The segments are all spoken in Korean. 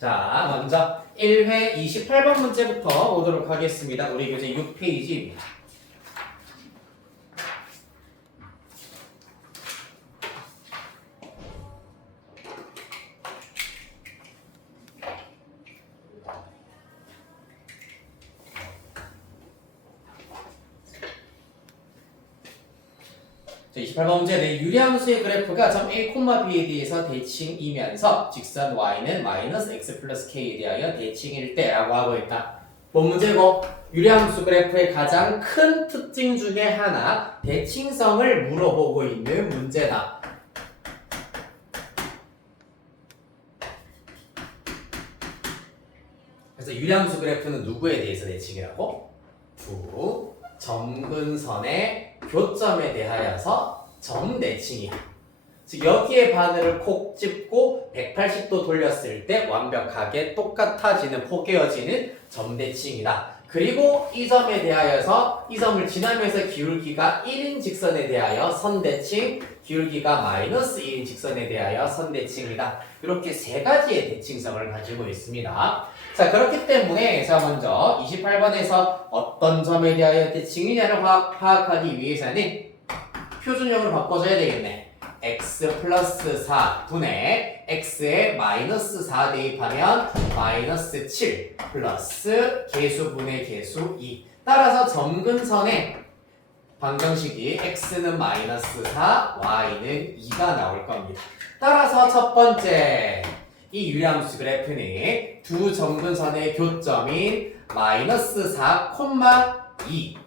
자, 먼저 1회 28번 문제부터 보도록 하겠습니다. 우리 교재 6페이지입니다. 자, 28번 문제는 유리함수의 그래프가 점 A, B에 대해서 대칭이면서 직선 y는 마이너스 x 플러스 k에 대하여 대칭일 때라고 하고 있다. 뭔 문제고? 유리함수 그래프의 가장 큰 특징 중에 하나, 대칭성을 물어보고 있는 문제다. 그래서 유리함수 그래프는 누구에 대해서 대칭이라고? 두 점근선의 교점에 대하여서 점대칭이야. 즉 여기에 바늘을 콕 찝고 180도 돌렸을 때 완벽하게 똑같아지는 포개어지는 점대칭이다. 그리고 이 점에 대하여서 이 점을 지나면서 기울기가 1인 직선에 대하여 선대칭, 기울기가 마이너스 1인 직선에 대하여 선대칭이다. 이렇게 세 가지의 대칭성을 가지고 있습니다. 자, 그렇기 때문에 자 먼저 28번에서 어떤 점에 대하여 대칭이냐를 파악하기 위해서는 표준형으로 바꿔줘야 되겠네. x 플러스 4 분의 x에 마이너스 4 대입하면 마이너스 7 플러스 개수분의 개수 2. 따라서 점근선의 방정식이 x는 마이너스 4, y는 2가 나올 겁니다. 따라서 첫 번째 이 유리함수 그래프는 두 점근선의 교점인 마이너스 4, 2에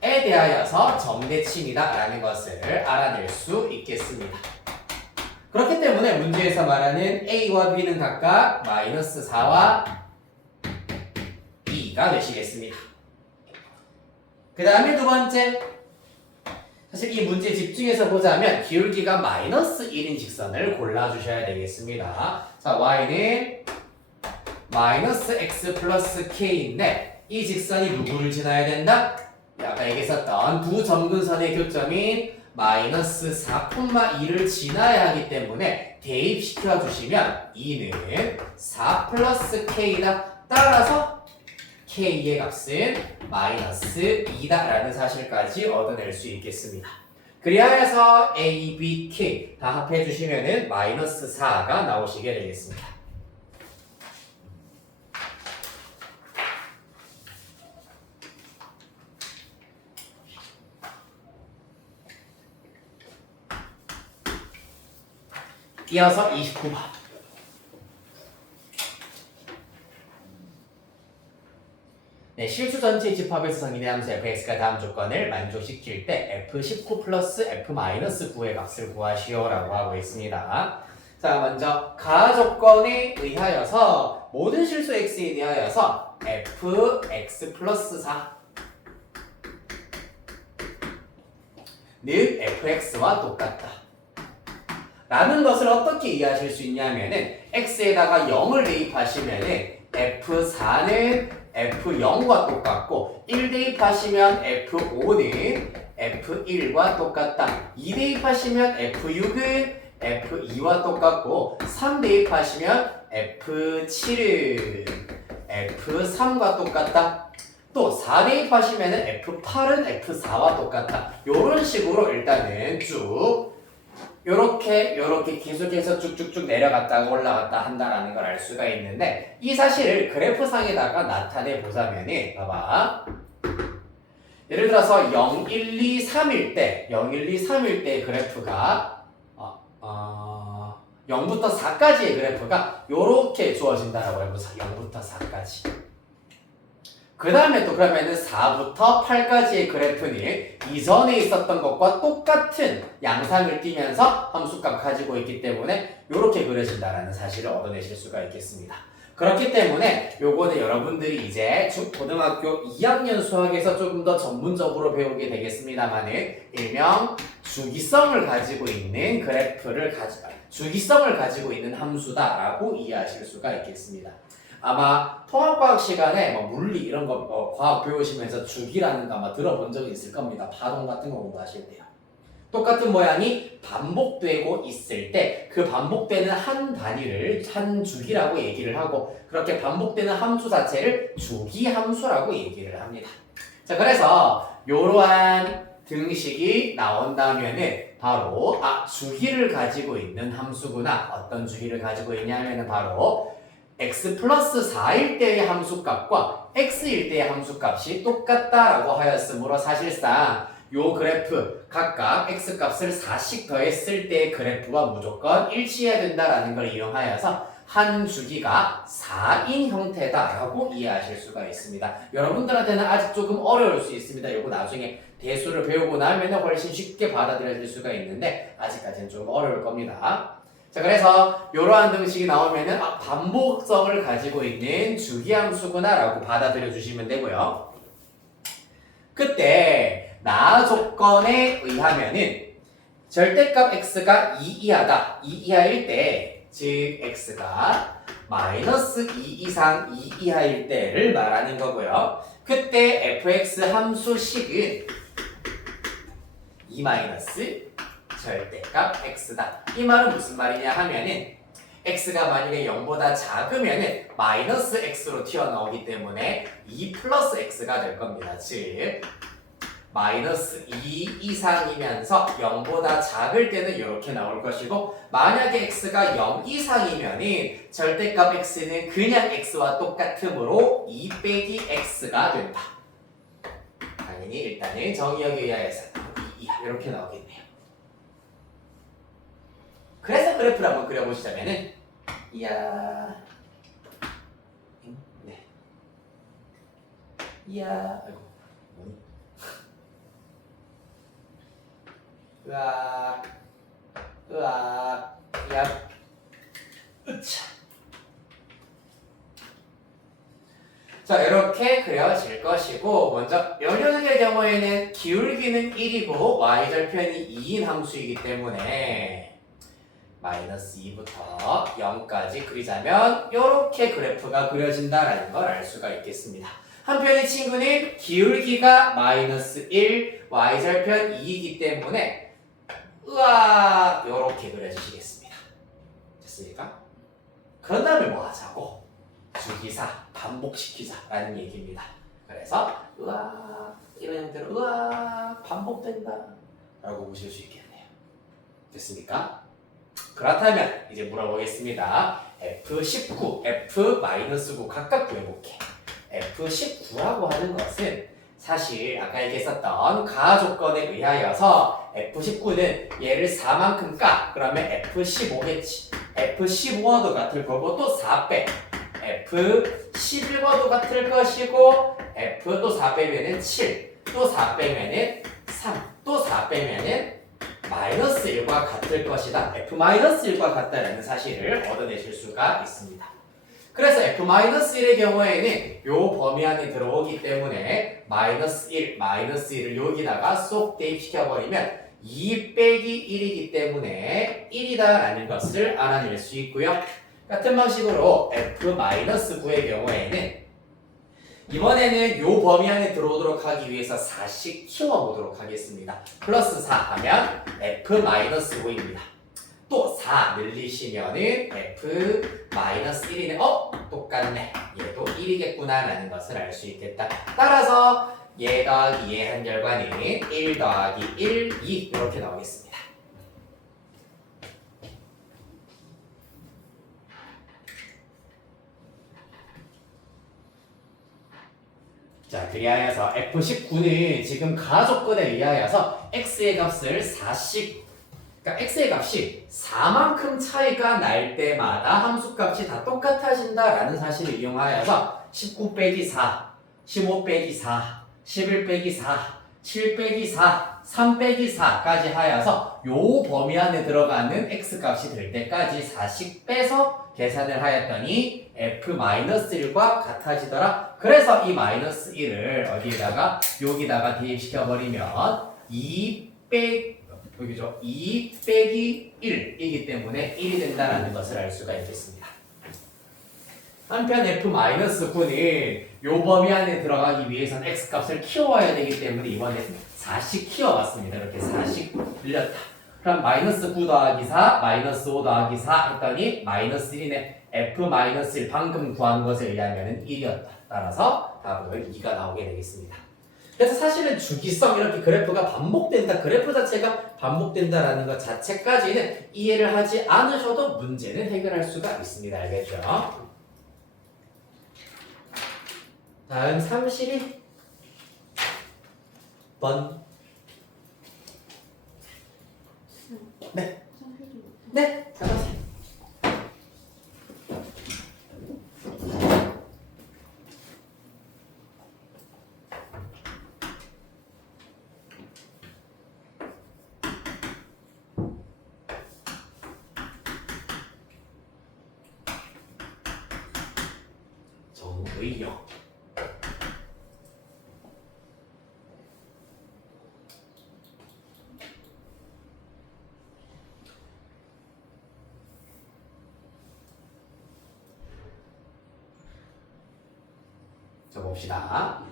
대하여서 점대칭이다 라는 것을 알아낼 수 있겠습니다. 그렇기 때문에 문제에서 말하는 A와 B는 각각 마이너스 4와 2가 되시겠습니다. 그 다음에 두 번째, 사실 이 문제에 집중해서 보자면 기울기가 마이너스 1인 직선을 골라주셔야 되겠습니다. 자, y는 마이너스 x 플러스 k인데 이 직선이 누구를 지나야 된다? 아까 얘기했었던 두 점근선의 교점인 마이너스 4, 2를 지나야 하기 때문에 대입시켜 주시면 2는 4 플러스 k다. 따라서 k의 값은 마이너스 2다 라는 사실까지 얻어낼 수 있겠습니다. 그리하여서 a, b, k 다 합해 주시면 마이너스 4가 나오시게 되겠습니다. 이어서 29번. 네, 실수 전체 집합에서 성인의 함수 fx가 다음 조건을 만족시킬 때 f19 플러스 f-9의 값을 구하시오라고 하고 있습니다. 자, 먼저 가조건에 의하여서 모든 실수 x에 대하여서 fx 플러스 4는 fx와 똑같다 라는 것을 어떻게 이해하실 수 있냐면은 x에다가 0을 대입하시면은 f4는 f0과 똑같고 1 대입하시면 f5는 f1과 똑같다. 2 대입하시면 f6은 f2와 똑같고 3 대입하시면 f7은 f3과 똑같다. 또 4 대입하시면 f8은 f4와 똑같다. 이런 식으로 일단은 쭉 요렇게 계속해서 쭉쭉쭉 내려갔다가 올라갔다 한다라는 걸 알 수가 있는데 이 사실을 그래프상에다가 나타내 보자면은 봐봐. 예를 들어서 0, 1, 2, 3일 때 0, 1, 2, 3일 때 그래프가 0부터 4까지의 그래프가 요렇게 주어진다라고 해보자. 0부터 4까지. 그 다음에 또 그러면은 4부터 8까지의 그래프는 이전에 있었던 것과 똑같은 양상을 띠면서 함수값 가지고 있기 때문에 이렇게 그려진다라는 사실을 얻어내실 수가 있겠습니다. 그렇기 때문에 요거는 여러분들이 이제 고등학교 2학년 수학에서 조금 더 전문적으로 배우게 되겠습니다만은 일명 주기성을 가지고 있는 주기성을 가지고 있는 함수다라고 이해하실 수가 있겠습니다. 아마 통합과학 시간에 뭐 물리 이런 거 과학 배우시면서 주기라는 거 아마 들어본 적이 있을 겁니다. 파동 같은 거 공부하실 때요. 똑같은 모양이 반복되고 있을 때 그 반복되는 한 단위를 한 주기라고 얘기를 하고 그렇게 반복되는 함수 자체를 주기 함수라고 얘기를 합니다. 자, 그래서 이러한 등식이 나온다면은 바로 주기를 가지고 있는 함수구나. 어떤 주기를 가지고 있냐면은 바로 x 플러스 4일 때의 함수값과 x일 때의 함수값이 똑같다라고 하였으므로 사실상 요 그래프 각각 x값을 4씩 더했을 때의 그래프와 무조건 일치해야 된다라는 걸 이용하여서 한 주기가 4인 형태다라고 이해하실 수가 있습니다. 여러분들한테는 아직 조금 어려울 수 있습니다. 이거 나중에 대수를 배우고 나면 훨씬 쉽게 받아들여질 수가 있는데 아직까지는 좀 어려울 겁니다. 자, 그래서 이러한 등식이 나오면은 반복성을 가지고 있는 주기함수구나 라고 받아들여 주시면 되고요. 그때 나 조건에 의하면은 절대값 x가 2 이하다, 2 이하일 때, 즉 x가 마이너스 2 이상 2 이하일 때를 말하는 거고요. 그때 fx 함수식은 2 마이너스 절대값 x다. 이 말은 무슨 말이냐 하면은 x가 만약에 0보다 작으면은 마이너스 x로 튀어나오기 때문에 2 플러스 x가 될 겁니다. 즉 마이너스 2 이상이면서 0보다 작을 때는 이렇게 나올 것이고 만약에 x가 0 이상이면은 절대값 x는 그냥 x와 똑같으므로 2 빼기 x가 된다. 당연히 일단은 정의역에 의하여서 2 이하 이렇게 나오겠네요. 그래서 그래프를 한번 그려보시자면은 이야 네 이야 아이고 뭐니 으악 으악 야 으차 자 이렇게 그려질 것이고 먼저 요 녀석의 경우에는 기울기는 1이고 y절편이 2인 함수이기 때문에 마이너스 2부터 0까지 그리자면 이렇게 그래프가 그려진다라는 걸 알 수가 있겠습니다. 한편 이 친구는 기울기가 마이너스 1, y절편 2이기 때문에 으악 이렇게 그려주시겠습니다. 됐습니까? 그런 다음에 뭐 하자고? 주기사 반복시키자라는 얘기입니다. 그래서 으악 이런 형태로 으악 반복된다 라고 보실 수 있겠네요. 됐습니까? 그렇다면 이제 물어보겠습니다. F19, F-9 각각 구해볼게. F19라고 하는 것은 사실 아까 얘기했었던 가 조건에 의하여서 F19는 얘를 4만큼 까. 그러면 F15겠지. F15와도 같을 거고 또 4빼. F11과도 같을 것이고 F 또 4 빼면은 7. 또 4 빼면은 3. 또 4 빼면은 마이너스 1과 같을 것이다. F-1과 같다라는 사실을 얻어내실 수가 있습니다. 그래서 F-1의 경우에는 요 범위 안에 들어오기 때문에 마이너스 1을 여기다가 쏙 대입시켜버리면 2 빼기 1이기 때문에 1이다라는 것을 알아낼 수 있고요. 같은 방식으로 F-9의 경우에는 이번에는 요 범위 안에 들어오도록 하기 위해서 4씩 키워보도록 하겠습니다. 플러스 4 하면 F-5입니다. 또 4 늘리시면은 F-1이네. 똑같네. 얘도 1이겠구나 라는 것을 알 수 있겠다. 따라서 얘 더하기 얘 한 결과는 1 더하기 1, 2 이렇게 나오겠습니다. 자, 그리하여서 F19는 지금 가조건에 의하여서 x의 값을 4씩 그러니까 x의 값이 4만큼 차이가 날 때마다 함수값이 다 똑같아진다라는 사실을 이용하여서 19 빼기 4, 15 빼기 4, 11 빼기 4, 7 빼기 4, 3 빼기 4까지 하여서 요 범위 안에 들어가는 x값이 될 때까지 4씩 빼서 계산을 하였더니 F-1과 같아지더라. 그래서 이 마이너스 1을 어디에다가 여기다가 대입시켜버리면 2 빼기 1이기 때문에 1이 된다는 것을 알 수가 있겠습니다. 한편 F-9는 요 범위 안에 들어가기 위해서는 X값을 키워야 되기 때문에 이번에 4씩 키워봤습니다. 이렇게 4씩 늘렸다. 그럼 마이너스 9 더하기 4, 마이너스 5 더하기 4 했더니 마이너스 1이네. F-1 방금 구한 것에 의하면 1이었다. 따라서 답은 2가 나오게 되겠습니다. 그래서 사실은 주기성 이렇게 그래프가 반복된다. 그래프 자체가 반복된다라는 것 자체까지는 이해를 하지 않으셔도 문제는 해결할 수가 있습니다. 알겠죠? 다음 32번. 네. 네. 잠깐만요. 정의요. 봅시다.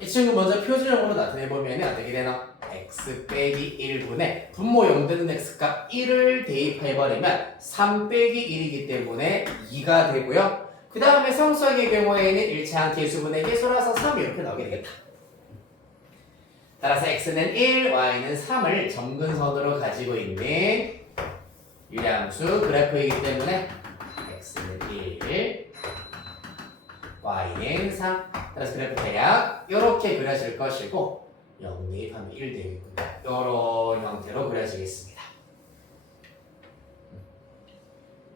이 친구 먼저 표준형으로 나타내보면 어떻게 되나? x 빼기 1분의 분모 0 되는 x값 1을 대입해버리면 3 빼기 1이기 때문에 2가 되고요. 그 다음에 성수학의 경우에는 일차항 계수분의 계수라서 3 이렇게 나오게 되겠다. 따라서 x는 1, y는 3을 점근선으로 가지고 있는 유량수 그래프이기 때문에 x는 1, y는 3. 따라서 그래프 대략 이렇게 그려질 것이고 0 대입하면 1 되겠군요. 이런 형태로 그려지겠습니다.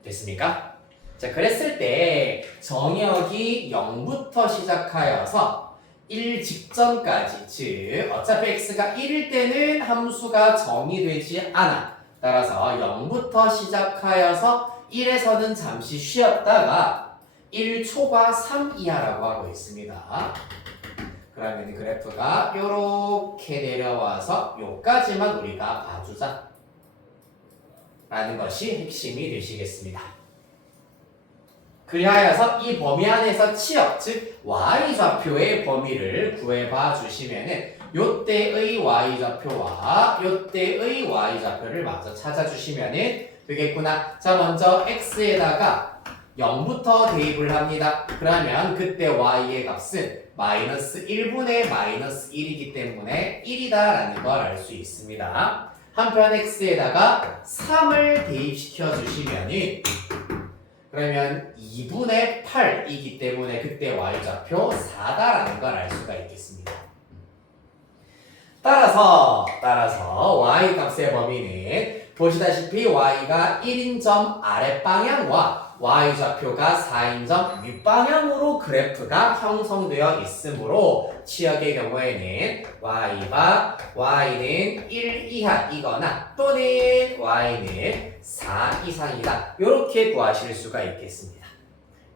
됐습니까? 자, 그랬을 때 정역이 0부터 시작하여서 1 직전까지, 즉 어차피 x가 1일 때는 함수가 정의되지 않아. 따라서 0부터 시작하여서 1에서는 잠시 쉬었다가 1초과 3 이하라고 하고 있습니다. 그러면 그래프가 이렇게 내려와서 요까지만 우리가 봐주자 라는 것이 핵심이 되시겠습니다. 그리하여서 이 범위 안에서 치역, 즉 y좌표의 범위를 구해봐 주시면은 요때의 y좌표와 요때의 y좌표를 마저 찾아주시면은 되겠구나. 자, 먼저 x에다가 0부터 대입을 합니다. 그러면 그때 y의 값은 마이너스 1분의 마이너스 1이기 때문에 1이다 라는 걸 알 수 있습니다. 한편 x에다가 3을 대입시켜 주시면은 그러면 2분의 8이기 때문에 그때 y좌표 4다라는 걸 알 수가 있겠습니다. 따라서 y 값의 범위는 보시다시피 y가 1인 점 아랫방향과 y좌표가 4인 점 윗방향으로 그래프가 형성되어 있으므로 치역의 경우에는 y는 1 이하이거나 또는 y는 4 이상이다. 이렇게 구하실 수가 있겠습니다.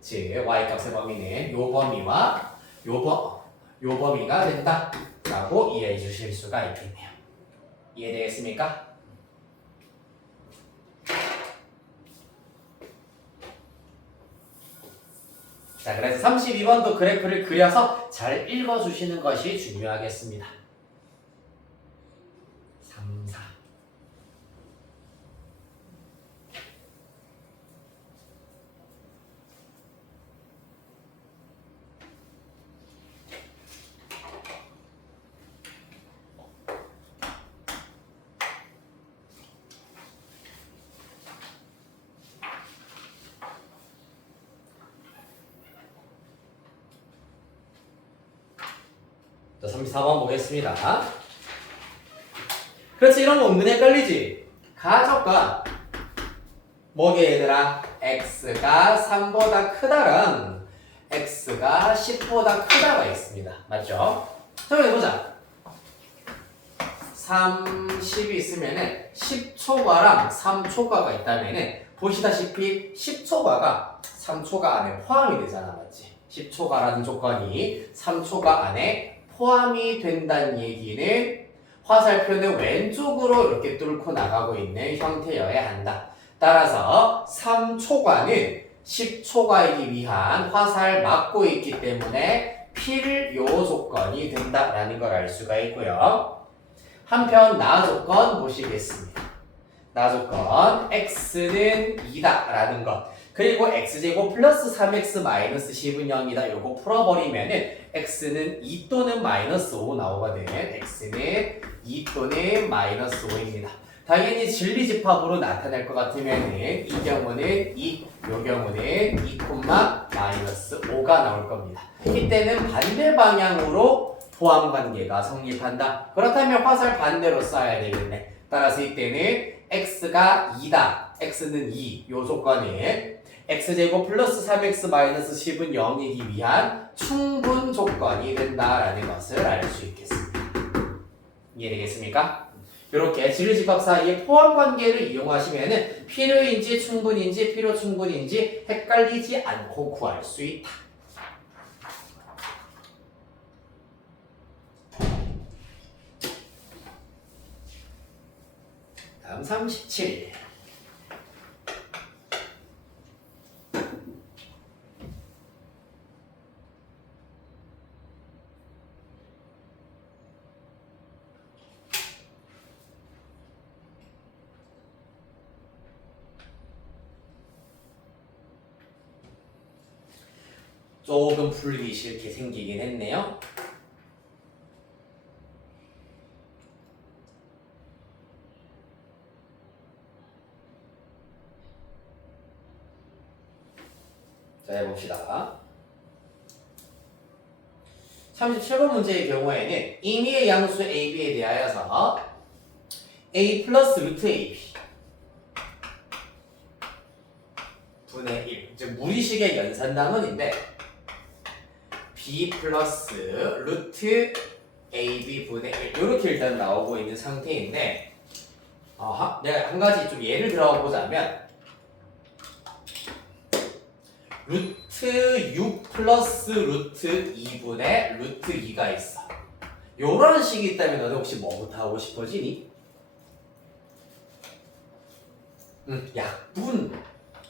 즉 y값의 범위는 요 범위와 요 범위가 된다 라고 이해해 주실 수가 있겠네요. 이해되겠습니까? 자, 그래서 32번도 그래프를 그려서 잘 읽어주시는 것이 중요하겠습니다. 3, 4. 자, 34번 보겠습니다. 그렇지, 이런 거 은근히 헷갈리지? 가족과 뭐게 얘들아? x가 3보다 크다랑 x가 10보다 크다가 있습니다. 맞죠? 정해보자. 3, 10이 있으면은 10초과랑 3초과가 있다면은 보시다시피 10초과가 3초가 안에 포함이 되잖아. 맞지? 10초과라는 조건이 3초가 안에 포함이 된다는 얘기는 화살표는 왼쪽으로 이렇게 뚫고 나가고 있는 형태여야 한다. 따라서 3초과는 10초가이기 위한 화살 맞고 있기 때문에 필요 조건이 된다라는 걸 알 수가 있고요. 한편 나 조건 보시겠습니다. 나 조건 x는 2다라는 것. 그리고 x제곱 플러스 3x 마이너스 10은 0이다. 요거 풀어버리면은 x는 2 또는 마이너스 5 나오거든. x는 2 또는 마이너스 5입니다. 당연히 진리집합으로 나타날 것 같으면은 이 경우는 2, 요 경우는 2, 마이너스 5가 나올 겁니다. 이때는 반대 방향으로 포함관계가 성립한다. 그렇다면 화살 반대로 쏴야 되겠네. 따라서 이때는 x가 2다. x는 2. 요 조건은 x제곱 플러스 3x 마이너스 10은 0이기 위한 충분 조건이 된다라는 것을 알 수 있겠습니다. 이해되겠습니까? 이렇게 진리집합 사이에 포함관계를 이용하시면은 필요인지 충분인지 필요 충분인지 헷갈리지 않고 구할 수 있다. 다음 37. 조금 풀기 싫게 생기긴 했네요. 자, 해봅시다. 37번 문제의 경우에는 임의의 양수 AB에 대하여서 A 플러스 루트 AB 분의 1, 즉 무리식의 연산당원인데 B 플러스 루트 AB 분의 1 이렇게 일단 나오고 있는 상태인데 내가 한 가지 좀 예를 들어보자면 루트 6 플러스 루트 2분의 루트 2가 있어. 요런 식이 있다면 너는 혹시 뭐부터 하고 싶어지니? 약분.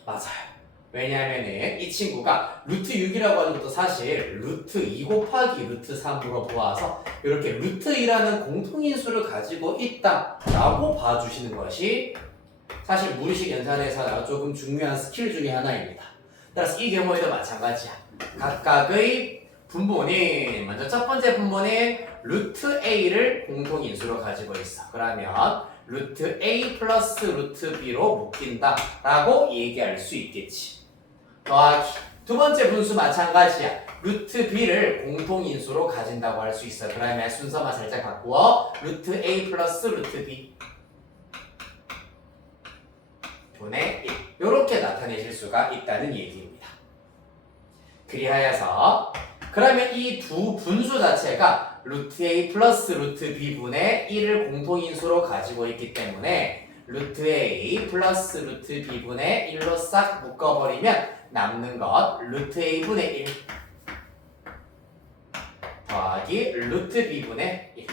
맞아요. 왜냐하면은 이 친구가 루트 6이라고 하는 것도 사실 루트 2 곱하기 루트 3으로 보아서 이렇게 루트 2라는 공통인수를 가지고 있다라고 봐주시는 것이 사실 무리식 연산에서 조금 중요한 스킬 중에 하나입니다. 따라서 이 경우에도 마찬가지야. 각각의 분모는 먼저 첫 번째 분모는 루트 a를 공통인수로 가지고 있어. 그러면 루트 a 플러스 루트 b로 묶인다 라고 얘기할 수 있겠지. 더하기 두 번째 분수 마찬가지야. 루트 b를 공통인수로 가진다고 할 수 있어. 그러면 순서만 살짝 바꾸어 루트 a 플러스 루트 b 분의 1 이렇게 나타내실 수가 있다는 얘기입니다. 그리하여서 그러면 이 두 분수 자체가 루트 a 플러스 루트 b 분의 1을 공통인수로 가지고 있기 때문에 루트 a 플러스 루트 b 분의 1로 싹 묶어버리면 남는 것 루트 a 분의 1 더하기 루트 b 분의 1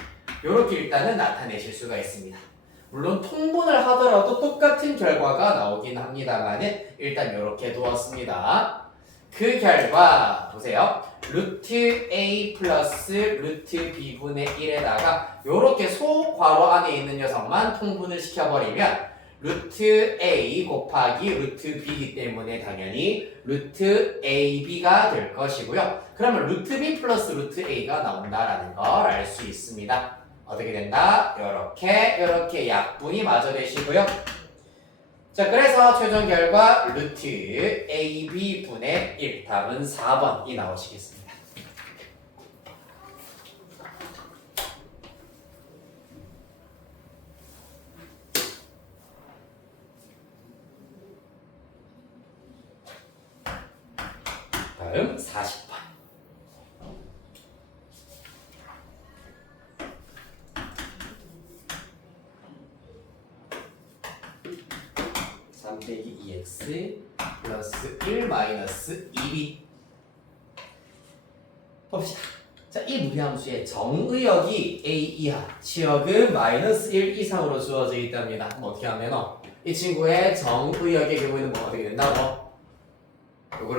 이렇게 일단은 나타내실 수가 있습니다. 물론 통분을 하더라도 똑같은 결과가 나오긴 합니다만은 일단 이렇게 두었습니다. 그 결과 보세요. 루트 a 플러스 루트 b 분의 1에다가 이렇게 소괄호 안에 있는 녀석만 통분을 시켜버리면 루트 a 곱하기 루트 b이기 때문에 당연히 루트 ab가 될 것이고요. 그러면 루트 b 플러스 루트 a가 나온다라는 걸 알 수 있습니다. 어떻게 된다? 이렇게 약분이 마저 되시고요. 자, 그래서 최종 결과 루트 AB 분의 1 답은 4번이 나오시겠습니다. 다음 40번. 3 빼기 2x 플러스 1 마이너스 2b 봅시다. 자, 이 무리함수의 정의역이 a 이하, 치역은 마이너스 1 이상으로 주어져 있답니다. 그럼 어떻게 하면 이 친구의 정의역의 경우에는 뭐 어떻게 된다고?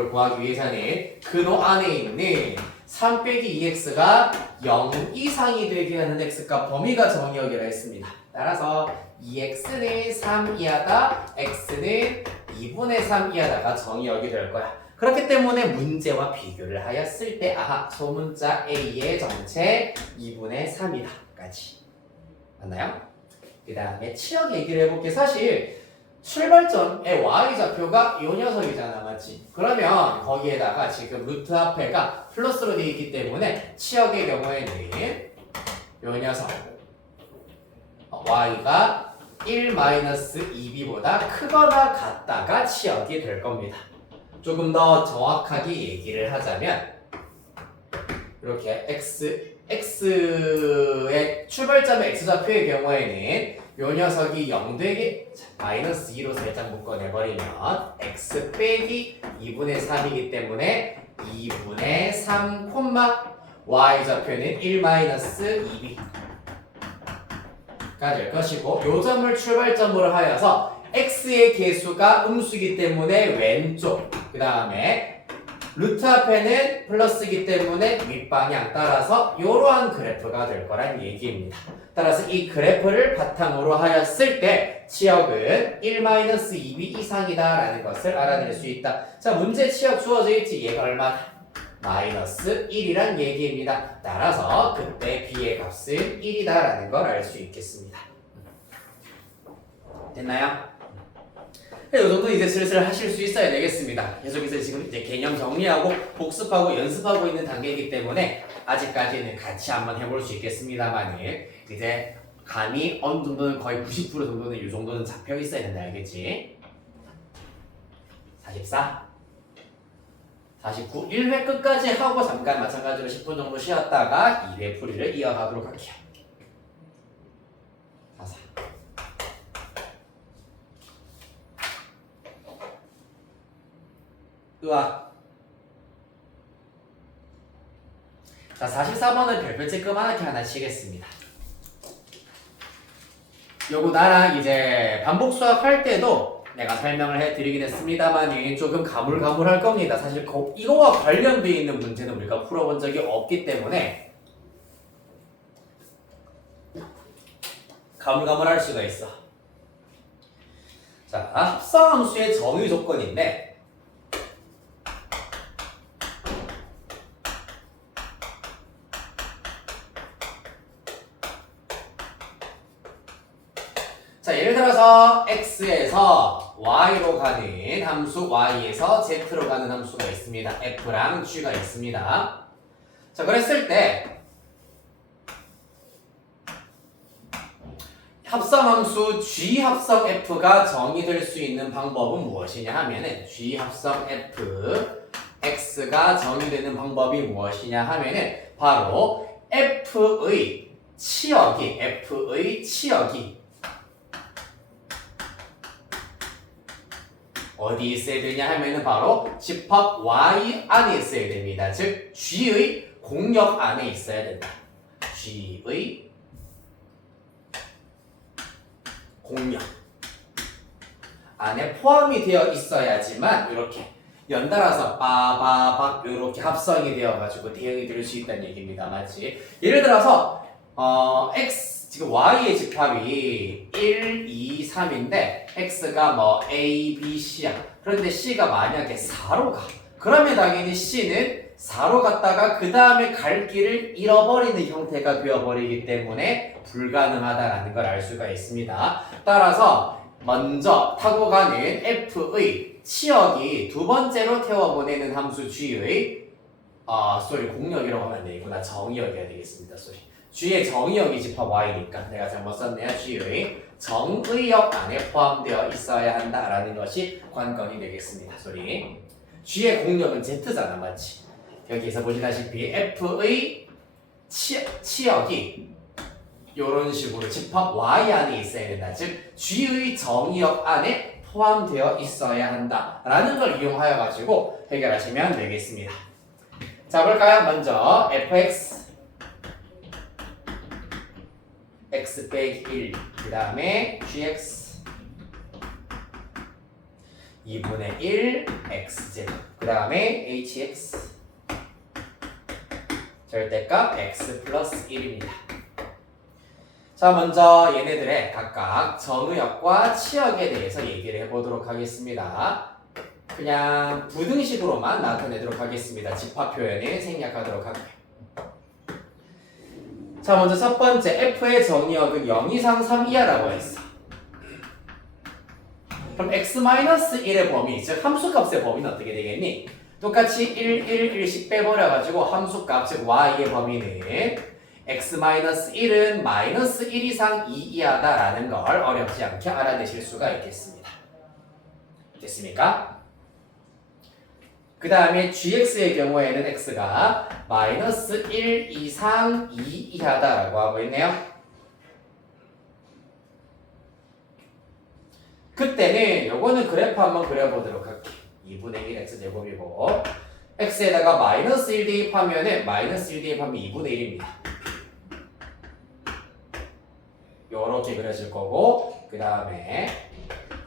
좌표를 구하기 위해서는 근호 안에 있는 3 빼기 2x가 0 이상이 되게 하는 x값 범위가 정의역이라 했습니다. 따라서 2x는 3 이하다, x는 2분의 3 이하다가 정의역이 될 거야. 그렇기 때문에 문제와 비교를 하였을 때 아하, 소문자 A의 정체 2분의 3이다 까지. 맞나요? 그 다음에 치역 얘기를 해볼게. 사실 출발점의 y좌표가 요 녀석이잖아, 맞지? 그러면 거기에다가 지금 루트 앞에가 플러스로 되어 있기 때문에 치역의 경우에는 요 녀석 y가 1-2b보다 크거나 같다가 치역이 될 겁니다. 조금 더 정확하게 얘기를 하자면 이렇게 x의 출발점의 x좌표의 경우에는 요 녀석이 0 되게 마이너스 2로 살짝 묶어내버리면 x 빼기 2분의 3이기 때문에 2분의 3 y좌표는 1-2b가 될 것이고 요 점을 출발점으로 하여서 x의 개수가 음수이기 때문에 왼쪽, 그 다음에 루트 앞에는 플러스이기 때문에 윗방향 따라서 이러한 그래프가 될 거란 얘기입니다. 따라서 이 그래프를 바탕으로 하였을 때 치역은 1-2b 이상이다 라는 것을 알아낼 수 있다. 자, 문제 치역 주어져 있지. 얘가 얼마다? 마이너스 1이란 얘기입니다. 따라서 그때 b의 값은 1이다 라는 걸 알 수 있겠습니다. 됐나요? 이 정도 이제 슬슬 하실 수 있어야 되겠습니다. 계속해서 지금 이제 개념 정리하고 복습하고 연습하고 있는 단계이기 때문에 아직까지는 같이 한번 해볼 수 있겠습니다만 이제 감이 어느 정도는 거의 90% 정도는 이 정도는 잡혀 있어야 된다, 알겠지? 44, 49, 1회 끝까지 하고 잠깐 마찬가지로 10분 정도 쉬었다가 2회 풀이를 이어가도록 할게요. 44. 으악. 자, 44번은 별표 쬐끄맣게 하나 치겠습니다. 요거 나랑 이제 반복 수학 할 때도 내가 설명을 해드리긴 했습니다만 조금 가물가물할 겁니다. 사실 이거와 관련되어 있는 문제는 우리가 풀어본 적이 없기 때문에 가물가물할 수가 있어. 자, 합성함수의 정의 조건인데 자, 예를 들어서 x에서 y로 가는 함수, y에서 z로 가는 함수가 있습니다. f랑 g가 있습니다. 자, 그랬을 때 합성함수 g 합성 f가 정의될 수 있는 방법은 무엇이냐 하면은 g 합성 f x가 정의되는 방법이 무엇이냐 하면은 바로 f의 치역이 어디 있어야 되냐 하면은 바로 집합 y 안에 있어야 됩니다. 즉 g의 공역 안에 있어야 된다. g의 공역 안에 포함이 되어 있어야지만 이렇게 연달아서 빠바박 이렇게 합성이 되어가지고 대응이 될 수 있다는 얘기입니다. 맞지? 예를 들어서 x 지금 y의 집합이 1, 2, 3인데 x가 뭐 a, b, c야. 그런데 c가 만약에 4로 가. 그러면 당연히 c는 4로 갔다가 그 다음에 갈 길을 잃어버리는 형태가 되어버리기 때문에 불가능하다라는 걸 알 수가 있습니다. 따라서 먼저 타고 가는 f의 치역이 두 번째로 태워보내는 함수 g의 공역이라고 하면 안 되겠구나. 정의역이어야 되겠습니다. g의 정의역이 집합 y니까 내가 잘못 썼네요. g의 정의역 안에 포함되어 있어야 한다라는 것이 관건이 되겠습니다. g의 공역은 z잖아, 맞지? 여기서 보시다시피 f의 치역이 이런 식으로 집합 y 안에 있어야 된다. 즉 g의 정의역 안에 포함되어 있어야 한다라는 걸 이용하여 가지고 해결하시면 되겠습니다. 자, 볼까요? 먼저 fx x 빼기 1, 그 다음에 gx 2분의 1 x제곱 그 다음에 hx 절대값 x 플러스 1입니다. 자, 먼저 얘네들의 각각 정의역과 치역에 대해서 얘기를 해보도록 하겠습니다. 그냥 부등식으로만 나타내도록 하겠습니다. 집합 표현을 생략하도록 하고요. 자, 먼저 첫 번째 f의 정의역은 0 이상 3 이하라고 했어. 그럼 x-1의 범위, 즉 함수값의 범위는 어떻게 되겠니? 똑같이 1씩 빼버려가지고 함수값, 즉 y의 범위는 x-1은 -1 이상 2 이하다라는 걸 어렵지 않게 알아내실 수가 있겠습니다. 됐습니까? 그 다음에 gx의 경우에는 x가 -1 이상 2 이하다라고 하고 있네요. 그때는 요거는 그래프 한번 그려보도록 할게요. 2분의 1 x제곱이고 x에다가 -1 대입하면은 -1 대입하면 2분의 1입니다. 요렇게 그려질 거고 그 다음에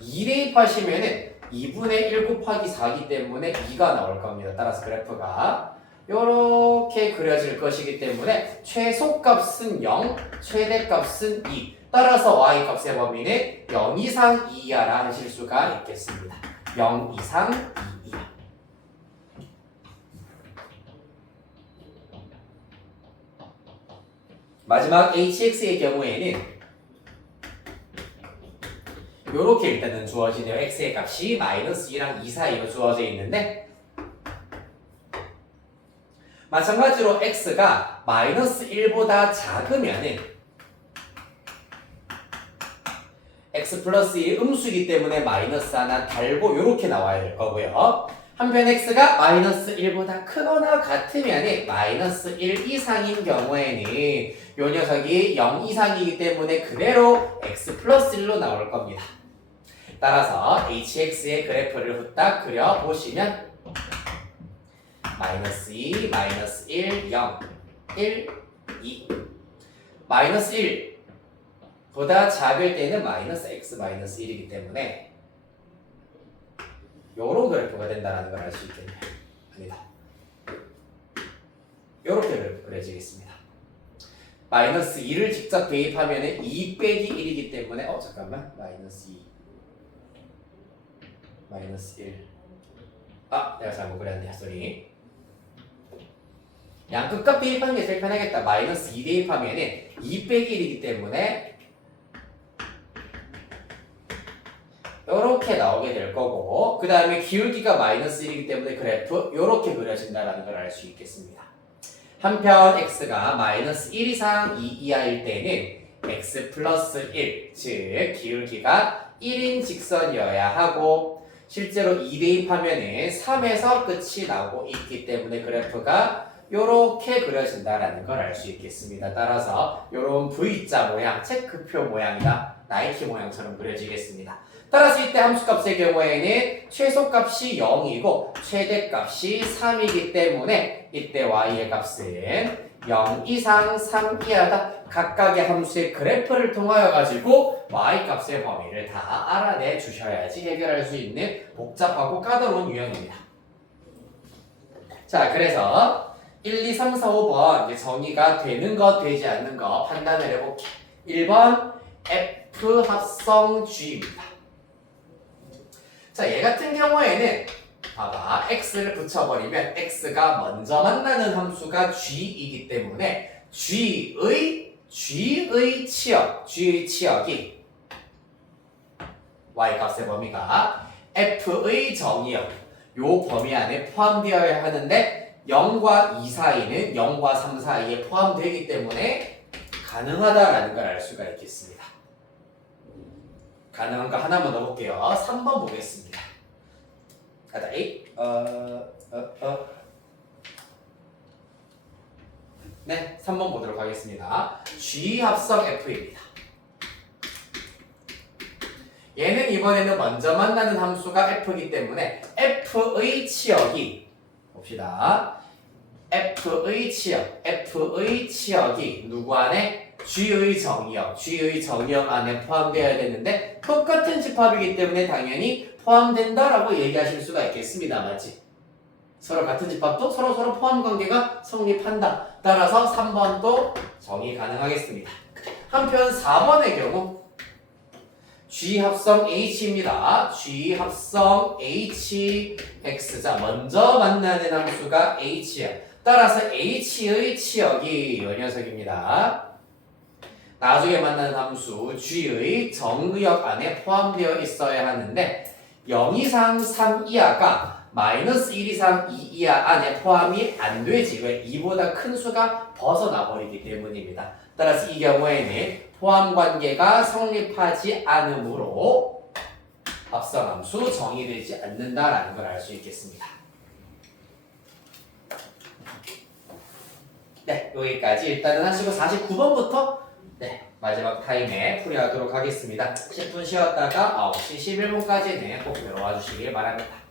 2 대입하시면은 2분의 1 곱하기 4기 때문에 2가 나올 겁니다. 따라서 그래프가 요렇게 그려질 것이기 때문에 최소값은 0, 최대값은 2. 따라서 y값의 범위는 0 이상 2 이하라 하실 수가 있겠습니다. 0 이상 2 이하. 마지막 hx의 경우에는 요렇게 일단은 주어지네요. x의 값이 -2랑 2 사이로 주어져 있는데 마찬가지로 x가 -1보다 작으면은 x 플러스 1이 음수이기 때문에 마이너스 하나 달고 요렇게 나와야 될 거고요. 한편 x가 -1보다 크거나 같으면 -1 이상인 경우에는 요 녀석이 0 이상이기 때문에 그대로 x 플러스 1로 나올 겁니다. 따라서 hx의 그래프를 후딱 그려보시면 -2, -1, 0, 1, 2 -1 보다 작을 때는 -x, -1이기 때문에 요런 그래프가 된다는 걸 알 수 있겠네요. 아니다. 요렇게 그래프 그려지겠습니다. -2를 직접 대입하면 2 빼기 1이기 때문에 잠깐만 -2 -1 내가 잘못 그렸네. 소리. 양끝값 대입하는 게 제일 편하겠다. -2 대입하면 2 빼기 1이기 때문에 요렇게 나오게 될 거고 그 다음에 기울기가 -1이기 때문에 그래프 요렇게 그려진다는 걸 알 수 있겠습니다. 한편 x가 -1 이상 2 이하일 때는 x 플러스 1, 즉 기울기가 1인 직선이어야 하고 실제로 2 대입하면은 3에서 끝이 나고 있기 때문에 그래프가 요렇게 그려진다는 걸 알 수 있겠습니다. 따라서 요런 V자 모양, 체크표 모양이다. 나이키 모양처럼 그려지겠습니다. 따라서 이때 함수값의 경우에는 최소값이 0이고 최대값이 3이기 때문에 이때 y의 값은 0 이상 3 이하다. 각각의 함수의 그래프를 통하여 가지고 y값의 범위를 다 알아내 주셔야지 해결할 수 있는 복잡하고 까다로운 유형입니다. 자, 그래서 1, 2, 3, 4, 5번 이제 정의가 되는 것, 되지 않는 것 판단을 해볼게요. 1번 F 합성 G입니다. 자, 얘 같은 경우에는 봐봐, x를 붙여버리면 x가 먼저 만나는 함수가 g이기 때문에 g의 치역이 y값의 범위가 f의 정의역 요 범위 안에 포함되어야 하는데 0과 2 사이는 0과 3 사이에 포함되기 때문에 가능하다라는 걸 알 수가 있겠습니다. 가능한 거 하나만 더 볼게요. 3번 보겠습니다. 네, 3번 보도록 하겠습니다. G 합성 F입니다. 얘는 이번에는 먼저 만나는 함수가 F이기 때문에 F의 치역이 봅시다. F의 치역이 누구 안에? G의 정의역 안에 포함되어야 되는데 똑같은 집합이기 때문에 당연히 포함된다라고 얘기하실 수가 있겠습니다. 맞지? 서로 같은 집합도 서로 포함 관계가 성립한다. 따라서 3번도 정의 가능하겠습니다. 한편 4번의 경우 G 합성 H입니다. G 합성 H, X. 자, 먼저 만나는 함수가 H야. 따라서 H의 치역이 이 녀석입니다. 나중에 만나는 함수 G의 정의역 안에 포함되어 있어야 하는데 0 이상 3 이하가 마이너스 1 이상 2 이하 안에 포함이 안 되지. 왜? 2보다 큰 수가 벗어나 버리기 때문입니다. 따라서 이 경우에는 포함 관계가 성립하지 않으므로 합성함수 정의되지 않는다라는 걸 알 수 있겠습니다. 네, 여기까지 일단은 하시고 49번부터 마지막 타임에 풀이하도록 하겠습니다. 10분 쉬었다가 9시 11분까지는 꼭 들어와 주시길 바랍니다.